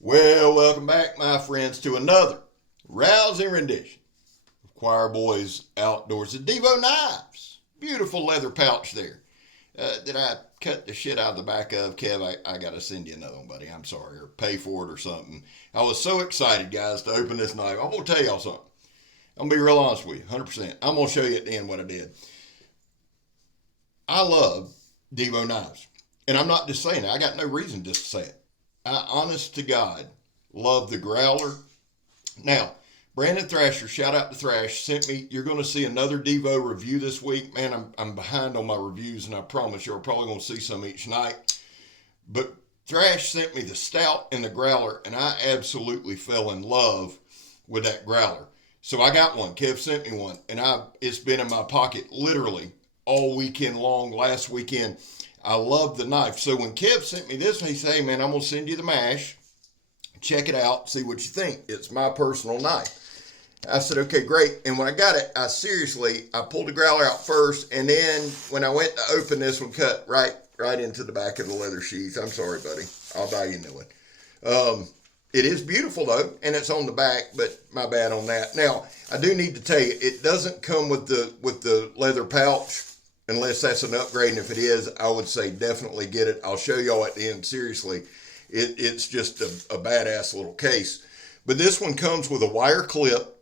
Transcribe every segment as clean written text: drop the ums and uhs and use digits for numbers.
Well, welcome back, my friends, to another rousing rendition of Choir Boys Outdoors. The Divo Knives. Beautiful leather pouch there. That I cut the shit out of the back of. Kev, I got to send you another one, buddy. I'm sorry. Or pay for it or something. I was so excited, guys, to open this knife. I'm going to tell y'all something. I'm going to be real honest with you, 100%. I'm going to show you at the end what I did. I love Divo Knives. And I'm not just saying it. I got no reason just to say it. I, honest to God, love the growler. Now, Brandon Thrasher, shout out to Thrash, sent me, you're going to see another Divo review this week. Man, I'm behind on my reviews, and I promise you're probably going to see some each night. But Thrash sent me the stout and the growler, and I absolutely fell in love with that growler. So I got one. Kev sent me one, and it's been in my pocket literally all weekend long. Last weekend, I love the knife. So when Kev sent me this, he said, hey, man, I'm going to send you the mash. Check it out. See what you think. It's my personal knife. I said, okay, great. And when I got it, I pulled the growler out first. And then when I went to open this one, cut right into the back of the leather sheath. I'm sorry, buddy. I'll buy you a new one. It is beautiful, though, and it's on the back, but my bad on that. Now, I do need to tell you, it doesn't come with the leather pouch, unless that's an upgrade. And if it is, I would say definitely get it. I'll show y'all at the end. Seriously, it's just a badass little case. But this one comes with a wire clip,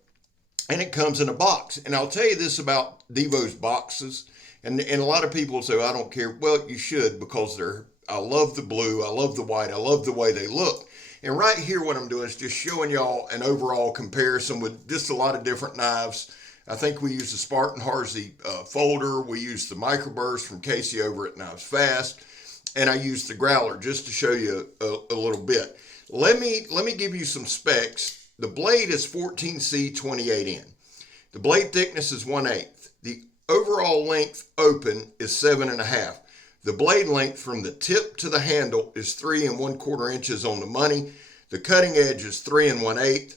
and it comes in a box. And I'll tell you this about Divo's boxes, and a lot of people say, I don't care. Well, you should, because I love the blue, I love the white, I love the way they look. And right here, what I'm doing is just showing y'all an overall comparison with just a lot of different knives. I think we used the Spartan Harsey folder. We used the Microburst from Casey over at Knives Fast. And I used the growler just to show you a little bit. Let me give you some specs. The blade is 14C 28N. The blade thickness is 1/8. The overall length open is 7.5. The blade length from the tip to the handle is 3 1/4 inches on the money. The cutting edge is 3 1/8.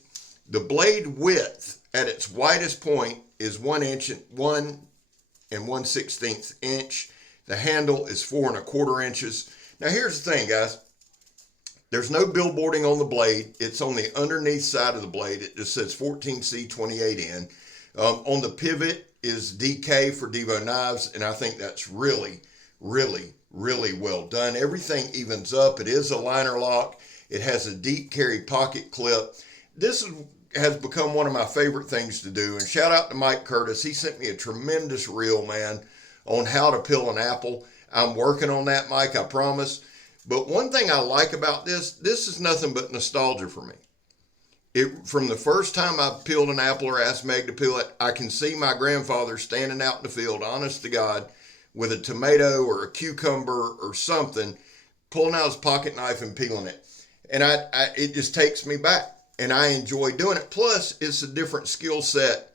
The blade width at its widest point is 1 inch, 1 1/16 inch. The handle is 4 1/4 inches. Now here's the thing, guys. There's no billboarding on the blade. It's on the underneath side of the blade. It just says 14C 28N. On the pivot is DK for Divo Knives, and I think that's really, really, really well done. Everything evens up. It is a liner lock. It has a deep carry pocket clip. This has become one of my favorite things to do. And shout out to Mike Curtis. He sent me a tremendous reel, man, on how to peel an apple. I'm working on that, Mike, I promise. But one thing I like about this is nothing but nostalgia for me. From the first time I peeled an apple or asked Meg to peel it, I can see my grandfather standing out in the field, honest to God, with a tomato or a cucumber or something, pulling out his pocket knife and peeling it. And it just takes me back, and I enjoy doing it. Plus, it's a different skill set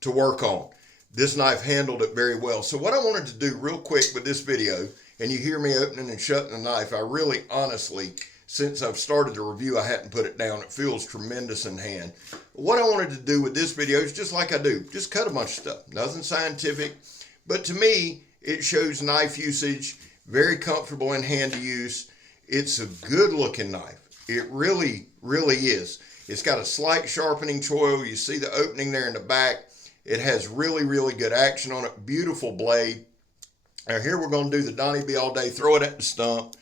to work on. This knife handled it very well. So what I wanted to do real quick with this video, and you hear me opening and shutting the knife, I really, honestly, since I've started the review, I hadn't put it down. It feels tremendous in hand. What I wanted to do with this video is just like I do, just cut a bunch of stuff. Nothing scientific, but to me, it shows knife usage, very comfortable in hand to use. It's a good looking knife. It really, really is. It's got a slight sharpening choil. You see the opening there in the back. It has really, really good action on it. Beautiful blade. Now here we're going to do the Donnie B all day. Throw it at the stump,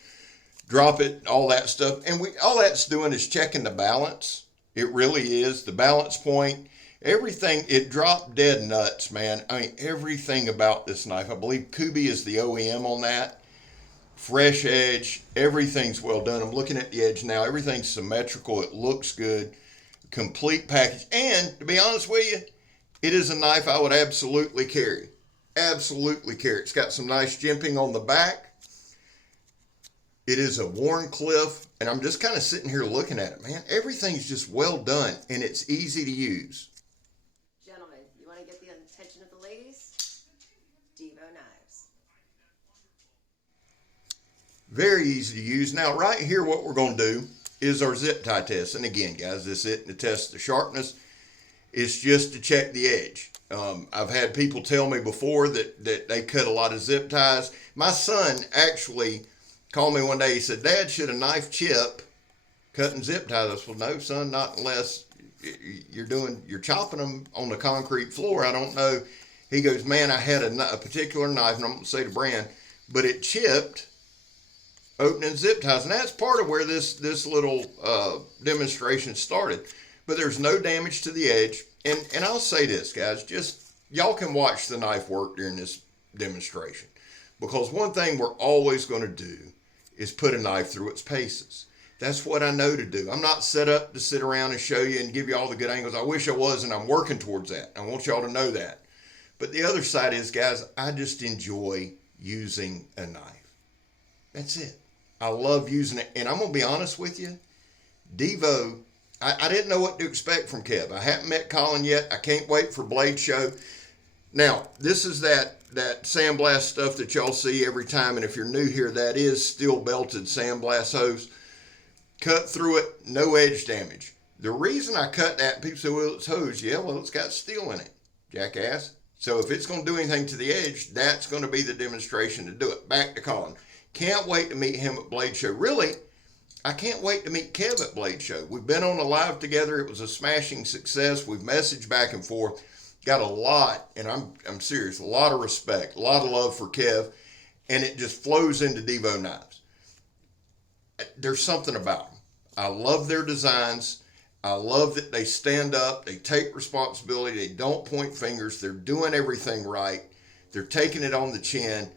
drop it, all that stuff. And all that's doing is checking the balance. It really is. The balance point, everything, it dropped dead nuts, man. I mean, everything about this knife. I believe Kubi is the OEM on that. Fresh edge, everything's well done. I'm looking at the edge now. Everything's symmetrical. It looks good. Complete package. And to be honest with you, it is a knife I would absolutely carry. Absolutely carry. It's got some nice jimping on the back. It is a Warncliffe, and I'm just kind of sitting here looking at it, man. Everything's just well done, and it's easy to use. Gentlemen, you want to get the attention of the ladies? Divo Knives. Very easy to use. Now, right here, what we're going to do is our zip tie test. And again, guys, this isn't to test the sharpness. It's just to check the edge. I've had people tell me before that they cut a lot of zip ties. My son actually called me one day. He said, Dad, should a knife chip? cutting zip ties. I said, well, no, son, not unless you're chopping them on the concrete floor. I don't know. He goes, man, I had a particular knife, and I'm going to say the brand, but it chipped opening zip ties. And that's part of where this little demonstration started. But there's no damage to the edge. And I'll say this, guys, just y'all can watch the knife work during this demonstration. Because one thing we're always going to do is put a knife through its paces. That's what I know to do. I'm not set up to sit around and show you and give you all the good angles. I wish I was, and I'm working towards that. I want y'all to know that. But the other side is, guys, I just enjoy using a knife. That's it. I love using it. And I'm going to be honest with you, Divo, I didn't know what to expect from Kev. I haven't met Colin yet. I can't wait for Blade Show. Now, this is that sandblast stuff that y'all see every time. And if you're new here, that is steel belted sandblast hose. Cut through it, no edge damage. The reason I cut that, people say, well, it's hose. Yeah, well, it's got steel in it, jackass. So if it's going to do anything to the edge, that's going to be the demonstration to do it. Back to Colin. Can't wait to meet him at Blade Show. Really, I can't wait to meet Kev at Blade Show. We've been on a live together. It was a smashing success. We've messaged back and forth. Got a lot, and I'm serious, a lot of respect, a lot of love for Kev, and it just flows into Divo Knives. There's something about them. I love their designs. I love that they stand up, they take responsibility, they don't point fingers, they're doing everything right, they're taking it on the chin.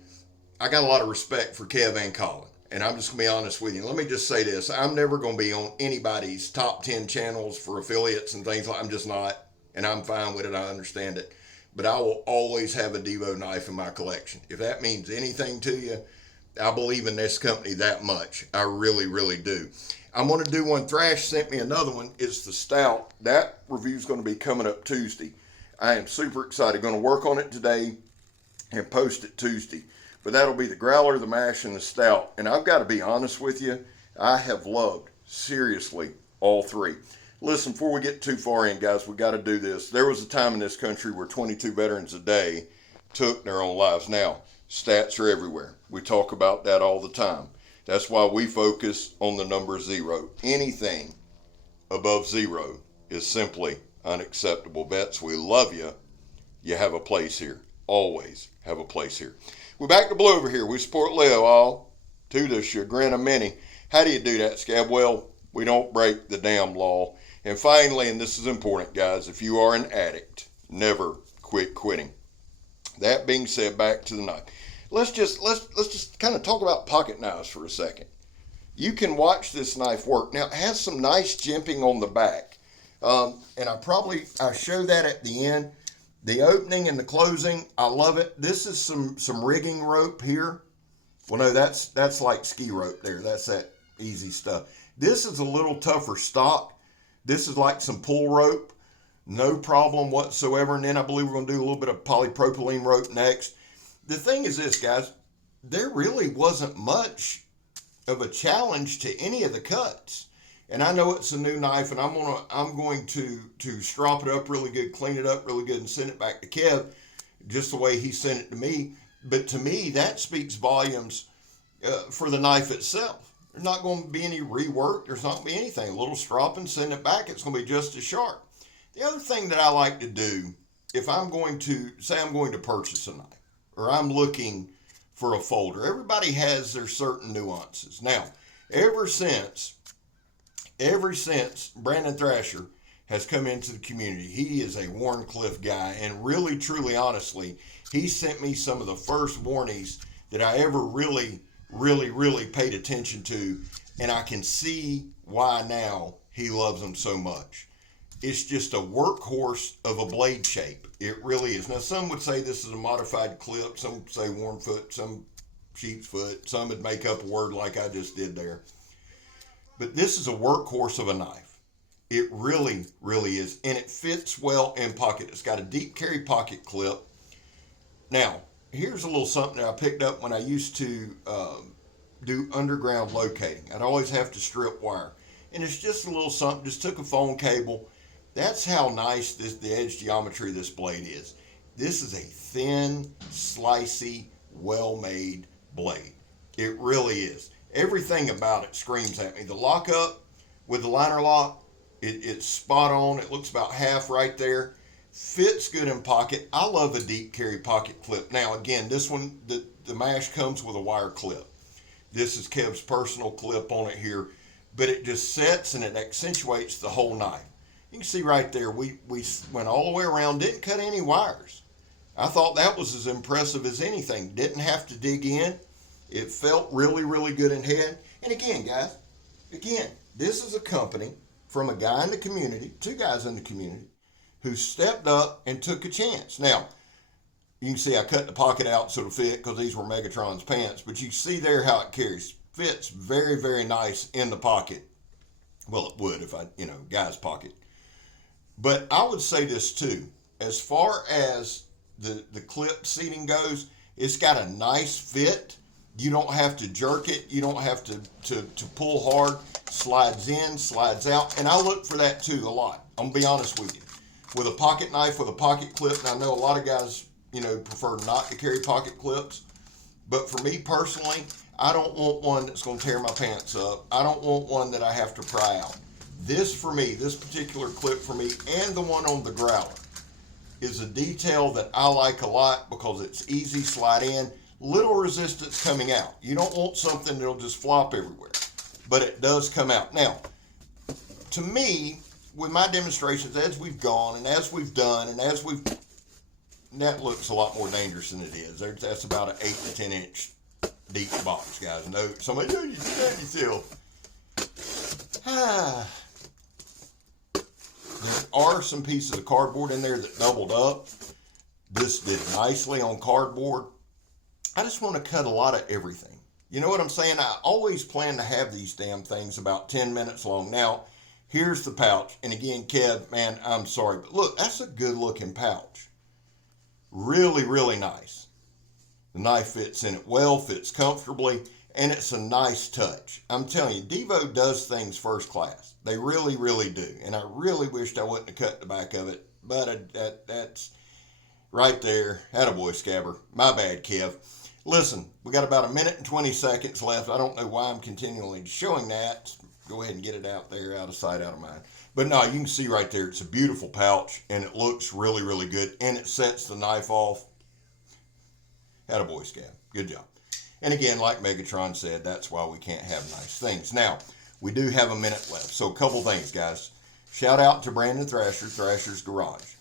I got a lot of respect for Kev and Colin, and I'm just going to be honest with you. Let me just say this. I'm never going to be on anybody's top 10 channels for affiliates and things like I'm just not, and I'm fine with it. I understand it. But I will always have a Divo knife in my collection. If that means anything to you, I believe in this company that much. I really, really do. I'm going to do one. Thrash sent me another one. It's the Stout. That review is going to be coming up Tuesday. I am super excited. Going to work on it today and post it Tuesday. But that'll be the Growler, the Mash, and the Stout. And I've got to be honest with you, I have loved, seriously, all three. Listen, before we get too far in, guys, we got to do this. There was a time in this country where 22 veterans a day took their own lives. Now, stats are everywhere. We talk about that all the time. That's why we focus on the number 0. Anything above 0 is simply unacceptable. Vets, we love you. You have a place here. Always have a place here. We're back to Blue over here. We support Leo, all to the chagrin of many. How do you do that, Scab? Well, we don't break the damn law. And finally, and this is important, guys, if you are an addict, never quit quitting. That being said, back to the knife. Let's just kind of talk about pocket knives for a second. You can watch this knife work. Now, it has some nice jimping on the back. And I show that at the end. The opening and the closing, I love it. This is some rigging rope here. Well, no, that's like ski rope there. That's that easy stuff. This is a little tougher stock. This is like some pull rope. No problem whatsoever. And then I believe we're going to do a little bit of polypropylene rope next. The thing is this, guys, there really wasn't much of a challenge to any of the cuts. And I know it's a new knife, and I'm going to strop it up really good, clean it up really good, and send it back to Kev, just the way he sent it to me. But to me, that speaks volumes for the knife itself. There's not going to be any rework. There's not going to be anything. A little stropping, send it back. It's going to be just as sharp. The other thing that I like to do, if I'm going to, say I'm going to purchase a knife, or I'm looking for a folder. Everybody has their certain nuances. Now, ever since Brandon Thrasher has come into the community, he is a Warncliffe guy, and really, truly, honestly, he sent me some of the first warnies that I ever really paid attention to, and I can see why now he loves them so much. It's just a workhorse of a blade shape. It really is. Now, some would say this is a modified clip. Some would say worm foot, some sheep's foot. Some would make up a word like I just did there. But this is a workhorse of a knife. It really, really is. And it fits well in pocket. It's got a deep carry pocket clip. Now, here's a little something that I picked up when I used to do underground locating. I'd always have to strip wire. And it's just a little something. Just took a phone cable. That's how nice the edge geometry of this blade is. This is a thin, slicey, well-made blade. It really is. Everything about it screams at me. The lockup, with the liner lock. It's spot on. It looks about half right there. Fits good in pocket. I love a deep carry pocket clip. Now again, this one, the mash comes with a wire clip. This is Kev's personal clip on it here, but it just sets and it accentuates the whole knife. You can see right there, we went all the way around, didn't cut any wires. I thought that was as impressive as anything. Didn't have to dig in. It felt really, really good in hand. And again, guys, this is a company from a guy in the community, two guys in the community, who stepped up and took a chance. Now, you can see I cut the pocket out so it'll fit because these were Megatron's pants, but you see there how it carries. Fits very, very nice in the pocket. Well, it would if guy's pocket. But I would say this too, as far as the clip seating goes, it's got a nice fit. You don't have to jerk it. You don't have to pull hard. Slides in, slides out. And I look for that too a lot. I'm going to be honest with you. With a pocket knife, with a pocket clip, and I know a lot of guys, prefer not to carry pocket clips. But for me personally, I don't want one that's going to tear my pants up. I don't want one that I have to pry out. This for me, this particular clip for me, and the one on the growler, is a detail that I like a lot because it's easy, slide in, little resistance coming out. You don't want something that'll just flop everywhere, but it does come out. Now, to me, with my demonstrations, as we've gone and as we've done and that looks a lot more dangerous than it is. That's about an 8 to 10 inch deep box, guys. No, somebody, you did that yourself. There are some pieces of cardboard in there that doubled up. This did nicely on cardboard. I just want to cut a lot of everything. You know what I'm saying? I always plan to have these damn things about 10 minutes long. Now, here's the pouch. And again, Kev, man, I'm sorry, but look, that's a good looking pouch. Really, really nice. The knife fits in it well, fits comfortably, and it's a nice touch. I'm telling you, Divo does things first class. They really, really do. And I really wished I wouldn't have cut the back of it, but that's right there. Attaboy, Scabber. My bad, Kev. Listen, we got about 1 minute and 20 seconds left. I don't know why I'm continually showing that. Go ahead and get it out there, out of sight, out of mind. But no, you can see right there, it's a beautiful pouch, and it looks really, really good, and it sets the knife off. Attaboy, Scab. Good job. And again, like Megatron said, that's why we can't have nice things. Now, we do have 1 minute left, so a couple things, guys. Shout out to Brandon Thrasher, Thrasher's Garage.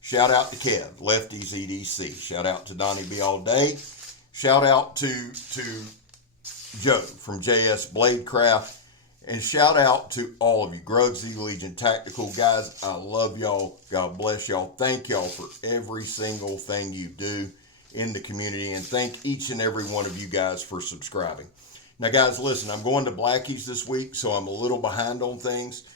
Shout out to Kev, Lefty's EDC. Shout out to Donnie B All Day. Shout out to Joe from JS Bladecraft. And shout out to all of you, Grugsy Legion Tactical. Guys, I love y'all. God bless y'all. Thank y'all for every single thing you do in the community. And thank each and every one of you guys for subscribing. Now, guys, listen, I'm going to Blackie's this week, so I'm a little behind on things.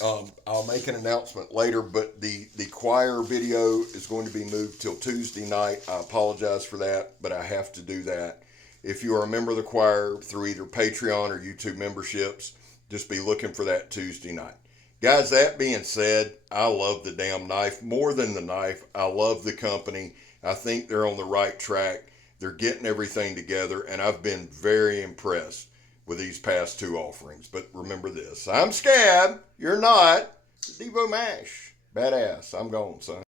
I'll make an announcement later, but the choir video is going to be moved till Tuesday night. I apologize for that, but I have to do that. If you are a member of the choir through either Patreon or YouTube memberships, just be looking for that Tuesday night. Guys, that being said, I love the damn knife. More than the knife, I love the company. I think they're on the right track. They're getting everything together, and I've been very impressed with these past two offerings. But remember this, I'm Scab, you're not. Divo Mash. Badass. I'm gone, son.